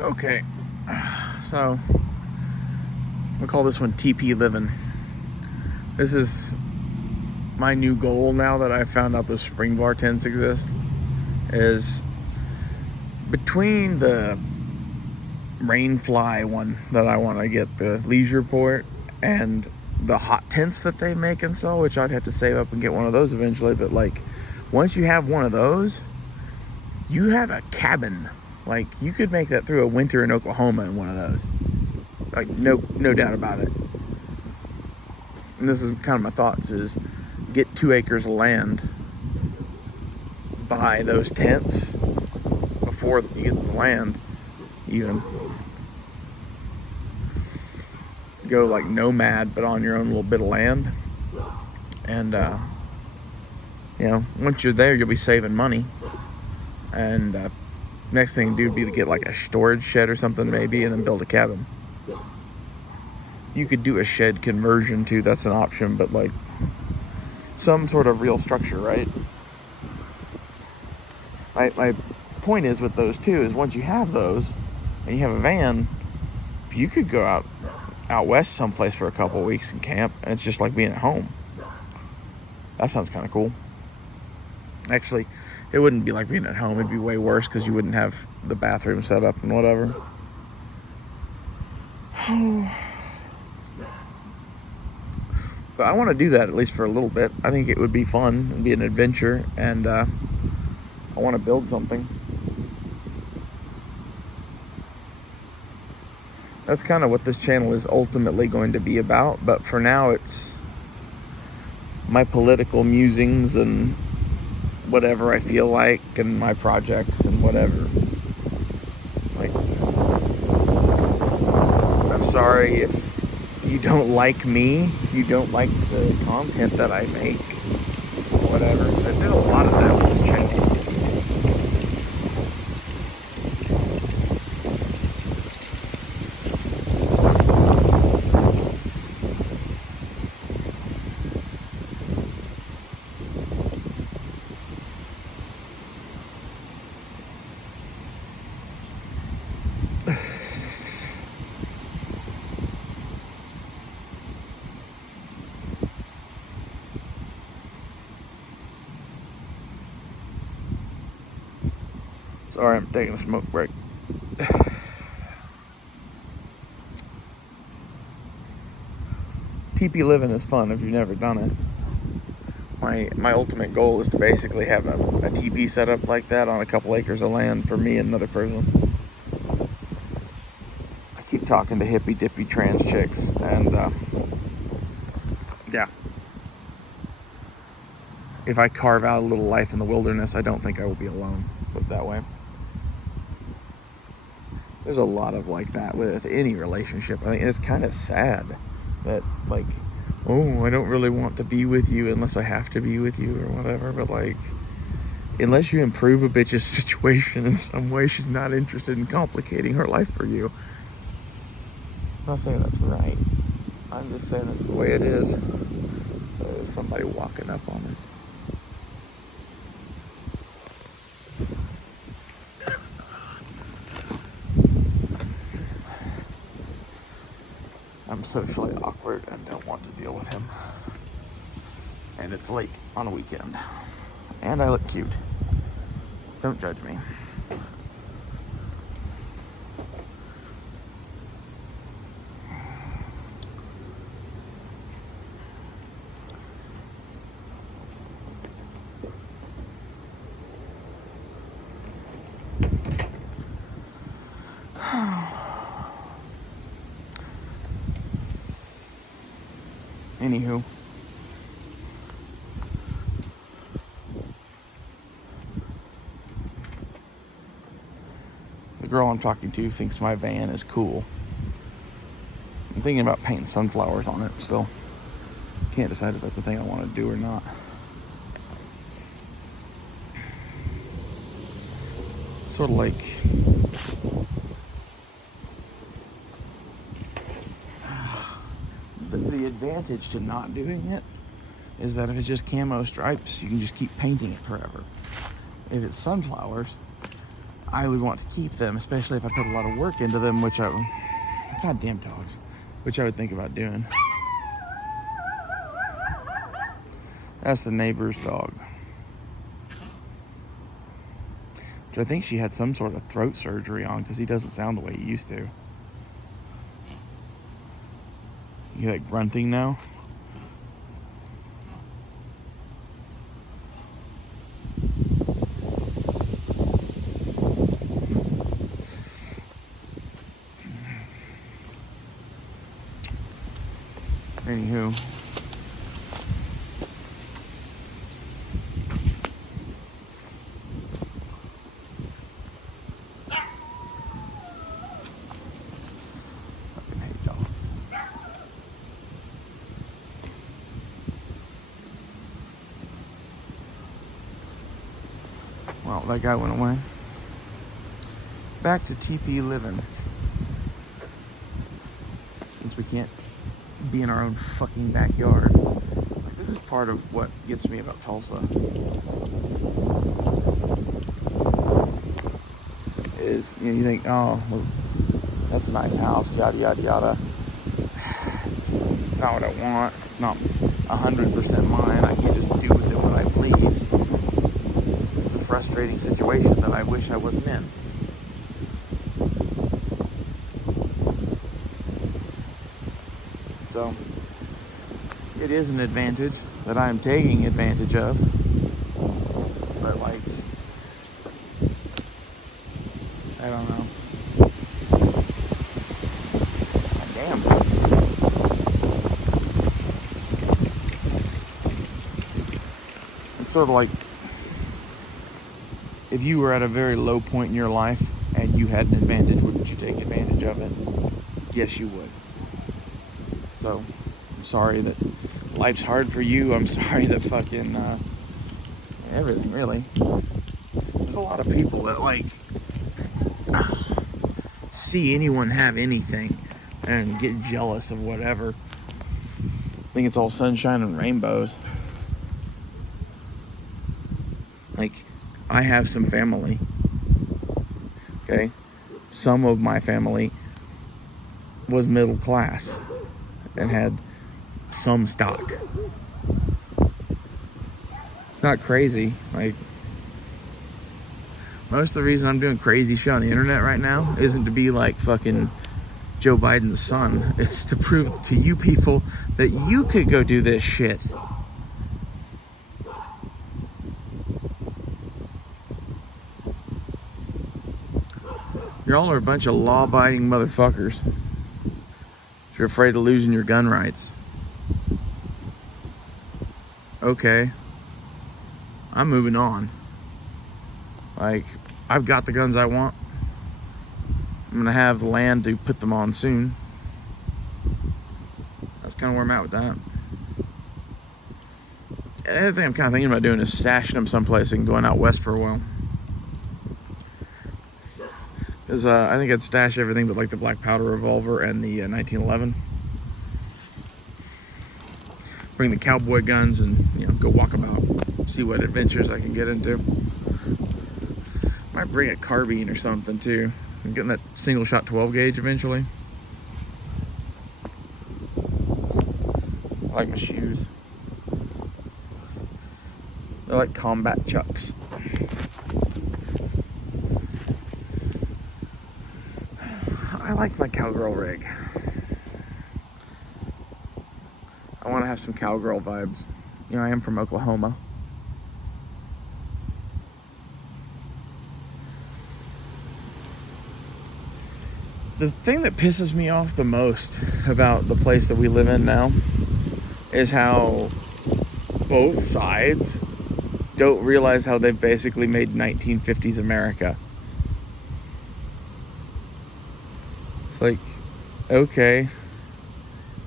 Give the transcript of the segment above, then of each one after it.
Okay, so we'll call this one teepee livin. This is my new goal now that I found out those spring bar tents exist. Is between the rainfly one that I want to get, the leisure port, and the hot tents that they make and sell, which I'd have to save up and get one of those eventually. But like, once you have one of those, you have a cabin. Like, you could make that through a winter in Oklahoma in one of those. Like, no doubt about it. And this is kind of my thoughts: is get 2 acres of land, buy those tents before you get the land, even go like nomad, but on your own little bit of land. And you know, once you're there, you'll be saving money. And next thing to do would be to get like a storage shed or something, maybe, and then build a cabin. You could do a shed conversion too, that's an option, but like some sort of real structure, right? My point is with those too, is once you have those and you have a van, you could go out west someplace for a couple of weeks and camp, and it's just like being at home. That sounds kind of cool. Actually, it wouldn't be like being at home. It'd be way worse because you wouldn't have the bathroom set up and whatever. But I want to do that at least for a little bit. I think it would be fun. It'd be an adventure, and I want to build something. That's kind of what this channel is ultimately going to be about. But for now, it's my political musings and whatever I feel like, and my projects and whatever. Like, I'm sorry if you don't like me, if you don't like the content that I make, whatever. I did a lot of that with this channel. Sorry, I'm taking a smoke break. Teepee living is fun if you've never done it. My ultimate goal is to basically have a teepee set up like that on a couple acres of land for me and another person. I keep talking to hippy dippy trans chicks, and yeah. If I carve out a little life in the wilderness, I don't think I will be alone. Let's put it that way. There's a lot of like that with any relationship. I mean, it's kind of sad that, like, oh, I don't really want to be with you unless I have to be with you or whatever. But like, unless you improve a bitch's situation in some way, she's not interested in complicating her life for you. I'm not saying that's right. I'm just saying that's the way it is. There's somebody walking up on us. I'm socially awkward and don't want to deal with him. And it's late on a weekend. And I look cute. Don't judge me. Anywho, the girl I'm talking to thinks my van is cool. I'm thinking about painting sunflowers on it still. Can't decide if that's the thing I want to do or not. It's sort of like the advantage to not doing it is that if it's just camo stripes, you can just keep painting it forever. If it's sunflowers, I would want to keep them, especially if I put a lot of work into them, which goddamn dogs, which I would think about doing. That's the neighbor's dog. Which I think she had some sort of throat surgery on, because he doesn't sound the way he used to. You hear that grunting now? Anywho. Fucking hate dogs. Well, that guy went away. Back to teepee living. Since we can't be in our own fucking backyard. Like, this is part of what gets me about Tulsa. Is, you know, you think, oh, well, that's a nice house, yada yada yada. It's not what I want. It's not 100% mine. I can't just do with it what I please. It's a frustrating situation that I wish I wasn't in. So, it is an advantage that I'm taking advantage of. But, like, I don't know. Damn. It's sort of like if you were at a very low point in your life and you had an advantage, wouldn't you take advantage of it? Yes, you would. So, I'm sorry that life's hard for you. I'm sorry that fucking, everything, really. There's a lot of people that, like, see anyone have anything and get jealous of whatever. Think it's all sunshine and rainbows. Like, I have some family. Okay? Some of my family was middle class and had some stock. It's not crazy. Like, most of the reason I'm doing crazy shit on the internet right now isn't to be like fucking Joe Biden's son. It's to prove to you people that you could go do this shit. Y'all are a bunch of law-abiding motherfuckers. You're afraid of losing your gun rights. Okay. I'm moving on. Like, I've got the guns I want. I'm gonna have the land to put them on soon. That's kind of where I'm at with that. The other thing I'm kind of thinking about doing is stashing them someplace and going out west for a while. Because I think I'd stash everything but like the black powder revolver and the 1911. Bring the cowboy guns and, you know, go walk about, see what adventures I can get into. Might bring a carbine or something too. I'm getting that single shot 12 gauge eventually. I like my shoes. They're like combat chucks. I like my cowgirl rig. I want to have some cowgirl vibes. You know, I am from Oklahoma. The thing that pisses me off the most about the place that we live in now is how both sides don't realize how they've basically made 1950s America. It's like, okay.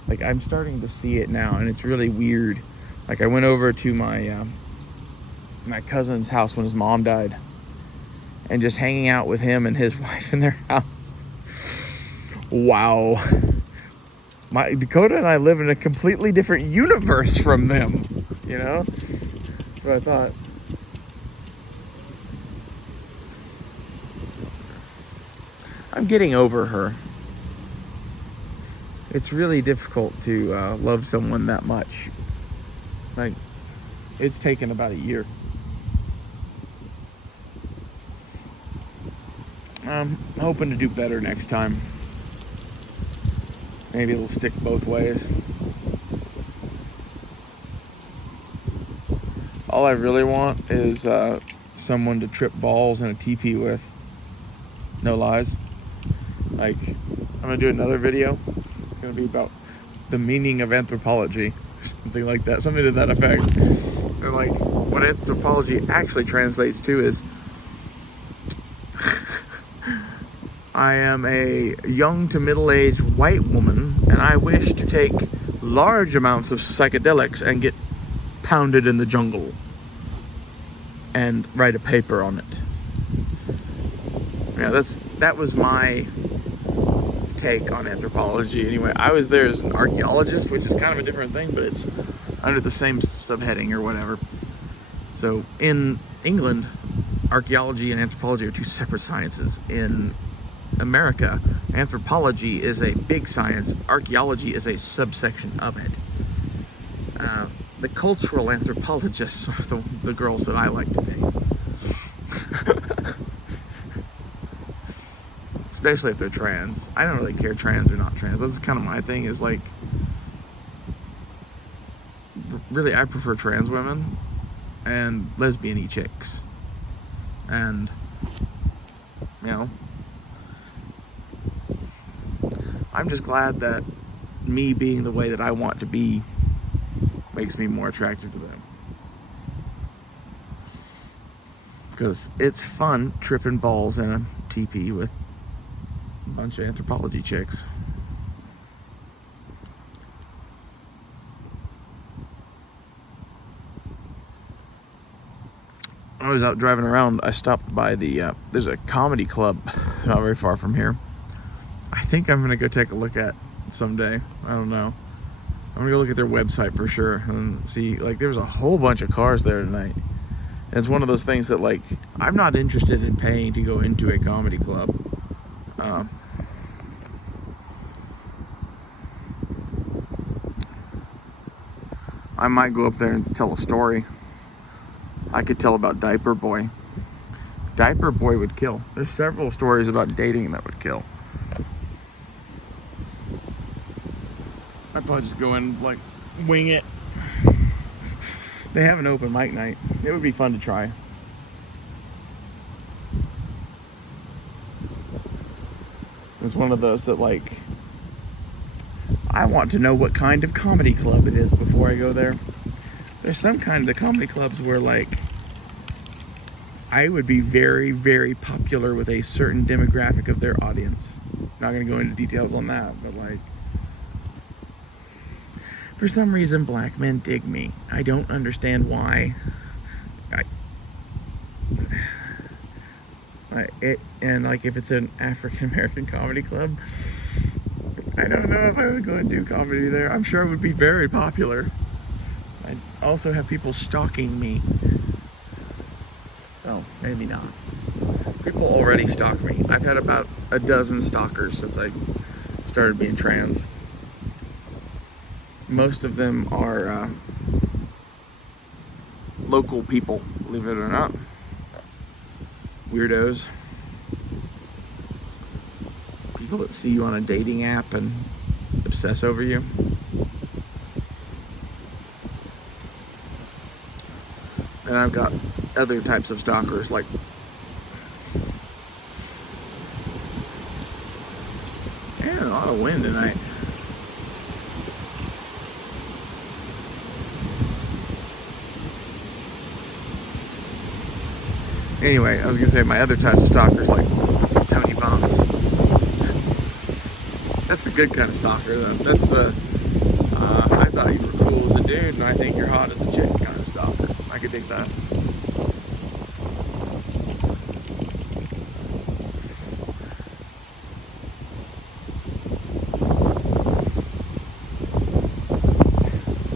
Like, I'm starting to see it now, and it's really weird. Like, I went over to my cousin's house when his mom died, and just hanging out with him and his wife in their house. Wow. Dakota and I live in a completely different universe from them, you know? That's what I thought. I'm getting over her. It's really difficult to love someone that much. Like, it's taken about a year. I'm hoping to do better next time. Maybe it'll stick both ways. All I really want is someone to trip balls in a teepee with. No lies. Like, I'm gonna do another video. It's gonna be about the meaning of anthropology, or something like that, something to that effect. And like, what anthropology actually translates to is, I am a young to middle-aged white woman, and I wish to take large amounts of psychedelics and get pounded in the jungle and write a paper on it. Yeah, that was my take on anthropology. Anyway, I was there as an archaeologist, which is kind of a different thing, but it's under the same subheading or whatever. So in England, archaeology and anthropology are two separate sciences. In America, anthropology is a big science. Archaeology is a subsection of it. The cultural anthropologists are the girls that I like to date. Especially if they're trans. I don't really care trans or not trans. That's kind of my thing, is like, really, I prefer trans women and lesbian-y chicks. And, you know, I'm just glad that me being the way that I want to be makes me more attracted to them. Because it's fun tripping balls in a teepee with a bunch of anthropology chicks. I was out driving around. I stopped by there's a comedy club not very far from here. I think I'm gonna go take a look at someday. I don't know. I'm gonna go look at their website for sure and see. Like, there's a whole bunch of cars there tonight. And it's one of those things that, like, I'm not interested in paying to go into a comedy club. I might go up there and tell a story. I could tell about Diaper Boy. Diaper Boy would kill. There's several stories about dating that would kill. I'd probably just go in, like, wing it. They have an open mic night. It would be fun to try. It's one of those that, like, I want to know what kind of comedy club it is before I go there. There's some kind of comedy clubs where, like, I would be very, very popular with a certain demographic of their audience. Not gonna go into details on that, but, like, for some reason, black men dig me. I don't understand why. And like, if it's an African American comedy club, I don't know if I would go and do comedy there. I'm sure it would be very popular. I'd also have people stalking me. Oh, maybe not. People already stalk me. I've had about a dozen stalkers since I started being trans. Most of them are local people, believe it or not. Weirdos. People that see you on a dating app and obsess over you. And I've got other types of stalkers, like a lot of wind tonight. Anyway, I was gonna say my other types of stalkers, like Tony Bombs. That's the good kind of stalker, though. That's the I thought you were cool as a dude, and I think you're hot as a chick kind of stalker. I could dig that.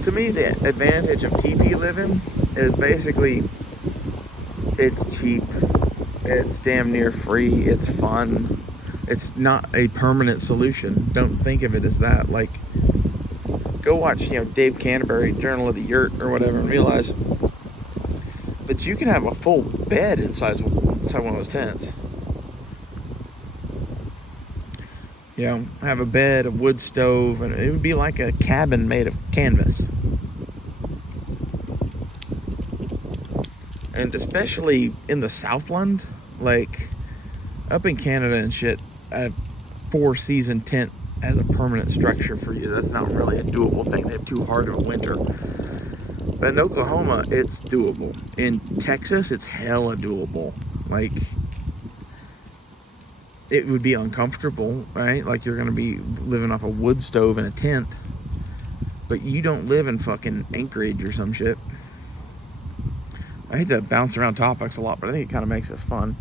To me, the advantage of teepee living is basically it's cheap, it's damn near free, it's fun, It's not a permanent solution. Don't think of it as that. Like, go watch, Dave Canterbury, Journal of the Yurt or whatever, and realize that you can have a full bed inside one of those tents. Have a bed, a wood stove, and it would be like a cabin made of canvas. And especially in the Southland, like up in Canada and shit, a 4-season tent as a permanent structure for you, that's not really a doable thing. They have too hard of a winter. But in Oklahoma, it's doable. In Texas, it's hella doable. Like, it would be uncomfortable, right? Like, you're gonna be living off a wood stove in a tent, but you don't live in fucking Anchorage or some shit. I hate to bounce around topics a lot, but I think it kind of makes this fun.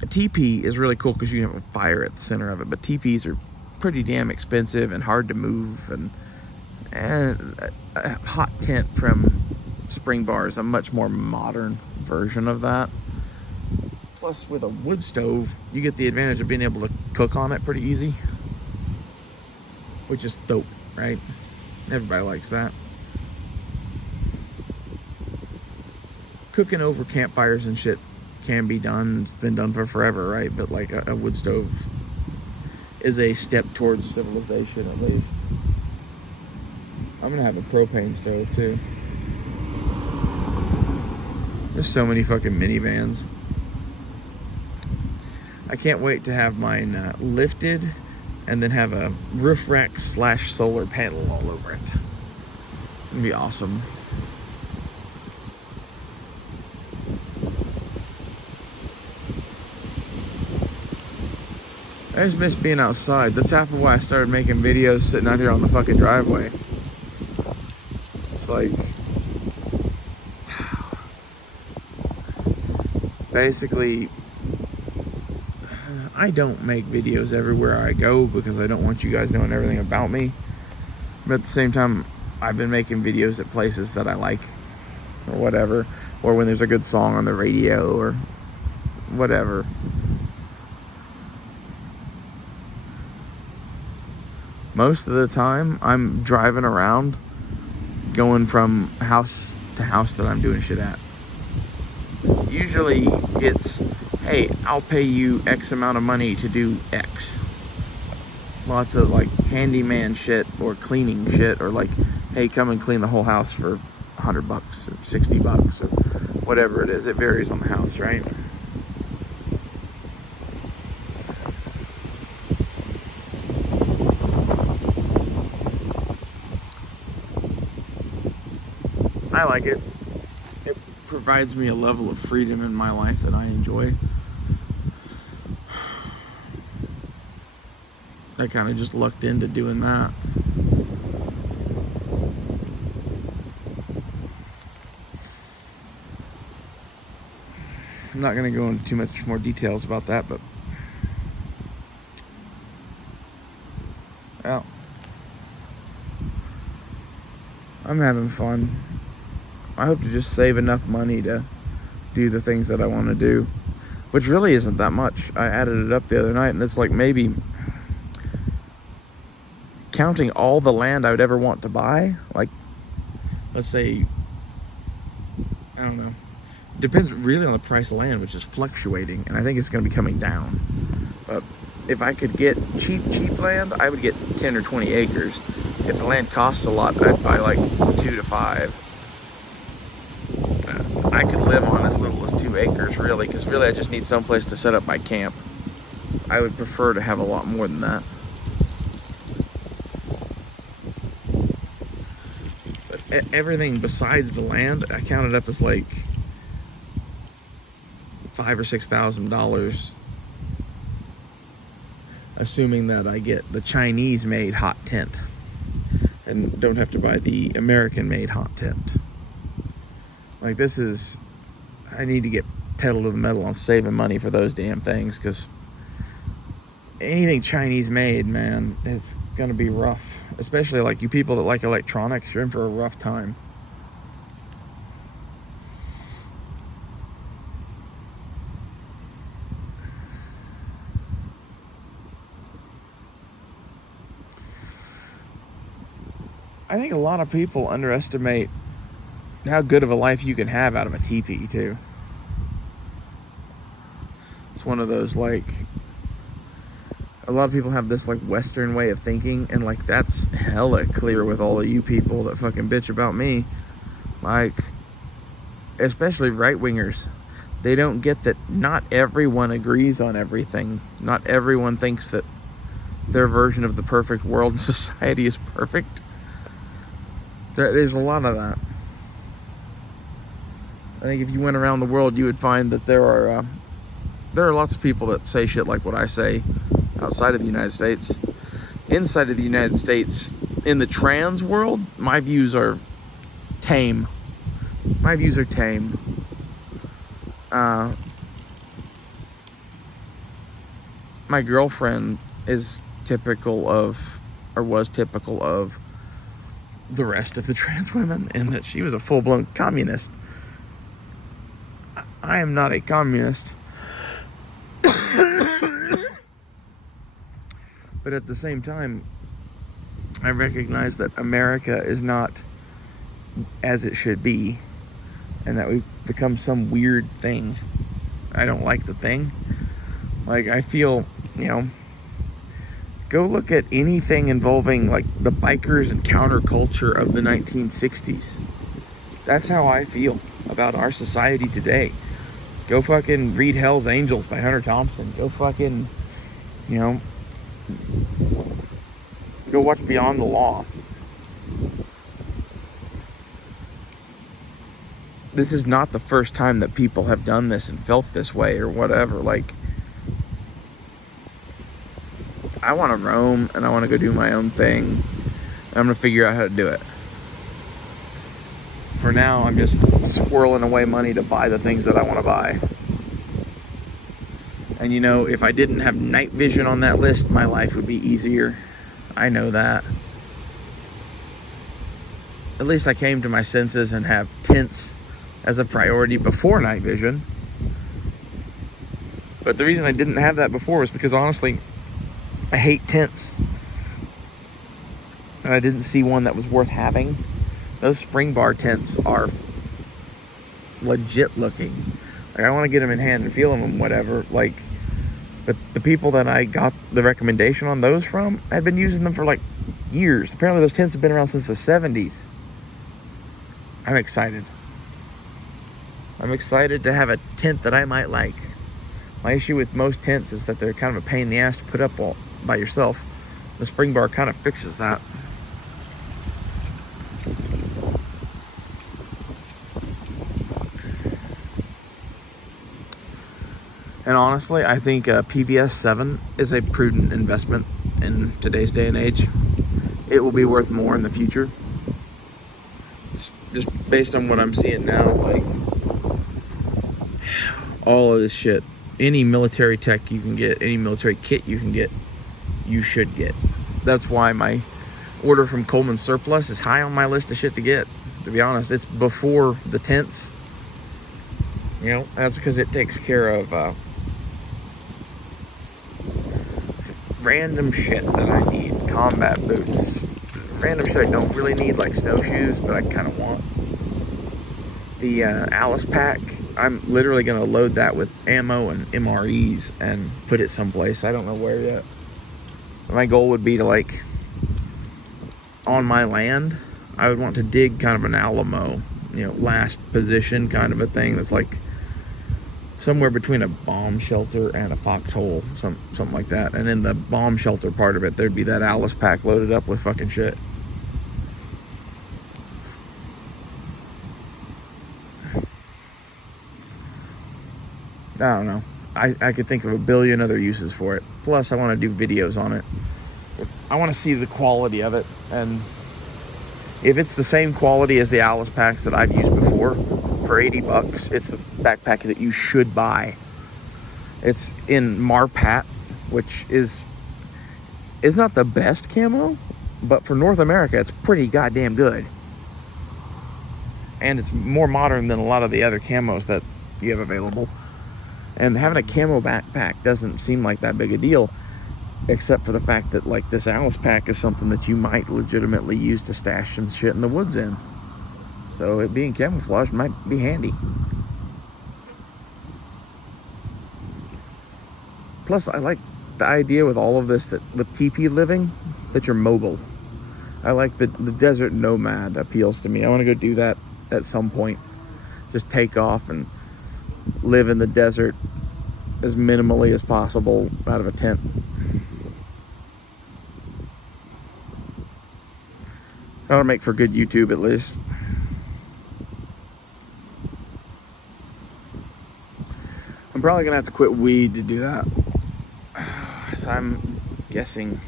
A teepee is really cool because you have a fire at the center of it, but teepees are pretty damn expensive and hard to move, and a hot tent from Spring Bar is a much more modern version of that. Plus, with a wood stove, you get the advantage of being able to cook on it pretty easy, which is dope, right? Everybody likes that. Cooking over campfires and shit can be done. It's been done for forever, right? But like a wood stove is a step towards civilization, at least. I'm gonna have a propane stove too. There's so many fucking minivans. I can't wait to have mine lifted and then have a roof rack / solar panel all over it. It'd be awesome. I just miss being outside. That's half of why I started making videos sitting out here on the fucking driveway. It's like, basically, I don't make videos everywhere I go because I don't want you guys knowing everything about me. But at the same time, I've been making videos at places that I like or whatever, or when there's a good song on the radio or whatever. Most of the time, I'm driving around, going from house to house that I'm doing shit at. Usually it's, hey, I'll pay you X amount of money to do X. Lots of like handyman shit or cleaning shit, or like, hey, come and clean the whole house for $100 or $60 or whatever it is. It varies on the house, right? I like it. It provides me a level of freedom in my life that I enjoy. I kind of just lucked into doing that. I'm not going to go into too much more details about that, but well, I'm having fun. I hope to just save enough money to do the things that I want to do, which really isn't that much. I added it up the other night, and it's like, maybe, counting all the land I would ever want to buy, like, let's say, I don't know, depends really on the price of land, which is fluctuating, and I think it's going to be coming down. But if I could get cheap land, I would get 10 or 20 acres. If the land costs a lot, I'd buy like 2 to 5. I could live on as little as 2 acres, really, because really I just need some place to set up my camp. I would prefer to have a lot more than that. But everything besides the land, I counted up as like $5,000 or $6,000, assuming that I get the Chinese-made hot tent and don't have to buy the American-made hot tent. Like, this is, I need to get pedal to the metal on saving money for those damn things, because anything Chinese made, man, it's gonna be rough. Especially like you people that like electronics, you're in for a rough time. I think a lot of people underestimate how good of a life you can have out of a teepee, too. It's one of those, like, a lot of people have this, like, Western way of thinking, and, like, that's hella clear with all of you people that fucking bitch about me. Like, especially right-wingers. They don't get that not everyone agrees on everything. Not everyone thinks that their version of the perfect world and society is perfect. There's a lot of that. I think if you went around the world, you would find that there are lots of people that say shit like what I say outside of the United States. Inside of the United States, in the trans world, my views are tame. My views are tame. My girlfriend is typical of, or was typical of, the rest of the trans women, in that she was a full-blown communist. I am not a communist. But at the same time, I recognize that America is not as it should be, and that we've become some weird thing. I don't like the thing. Like, I feel, you know, go look at anything involving, like, the bikers and counterculture of the 1960s. That's how I feel about our society today. Go fucking read Hell's Angels by Hunter Thompson. Go fucking, you know, go watch Beyond the Law. This is not the first time that people have done this and felt this way or whatever. Like, I want to roam and I want to go do my own thing. And I'm going to figure out how to do it. For now, I'm just squirreling away money to buy the things that I want to buy. And you know, if I didn't have night vision on that list, my life would be easier. I know that. At least I came to my senses and have tints as a priority before night vision. But the reason I didn't have that before was because, honestly, I hate tints. And I didn't see one that was worth having. Those spring bar tints are legit looking. Like, I want to get them in hand and feel them and whatever. Like, but the people that I got the recommendation on those from had been using them for like years. Apparently those tints have been around since the 70s. I'm excited. I'm excited to have a tint that I might like. My issue with most tints is that they're kind of a pain in the ass to put up all by yourself. The spring bar kind of fixes that. And honestly, I think PVS 7 is a prudent investment in today's day and age. It will be worth more in the future. It's just based on what I'm seeing now, like, all of this shit. Any military tech you can get, any military kit you can get, you should get. That's why my order from Coleman Surplus is high on my list of shit to get. To be honest, it's before the tents. You know, that's because it takes care of random shit that I need. Combat boots. Random shit I don't really need, like snowshoes, but I kind of want. The Alice pack, I'm literally going to load that with ammo and MREs and put it someplace. I don't know where yet. My goal would be to, like, on my land, I would want to dig kind of an Alamo, you know, last position kind of a thing that's like somewhere between a bomb shelter and a foxhole, something like that. And in the bomb shelter part of it, there'd be that Alice pack loaded up with fucking shit. I don't know. I could think of a billion other uses for it. Plus, I want to do videos on it. I want to see the quality of it. And if it's the same quality as the Alice packs that I've used before, for 80 bucks, it's the backpack that you should buy. It's in Marpat, which is not the best camo, but for North America, it's pretty goddamn good. And it's more modern than a lot of the other camos that you have available. And having a camo backpack doesn't seem like that big a deal. except for the fact that like this Alice pack is something that you might legitimately use to stash some shit in the woods in. So it being camouflage might be handy. Plus, I like the idea with all of this that with teepee living, that you're mobile. I like the desert nomad appeals to me. I want to go do that at some point. Just take off and live in the desert as minimally as possible out of a tent. That'll make for good YouTube at least. I'm probably gonna have to quit weed to do that. So I'm guessing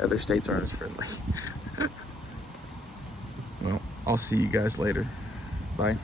other states aren't as friendly. Well, I'll see you guys later. Bye.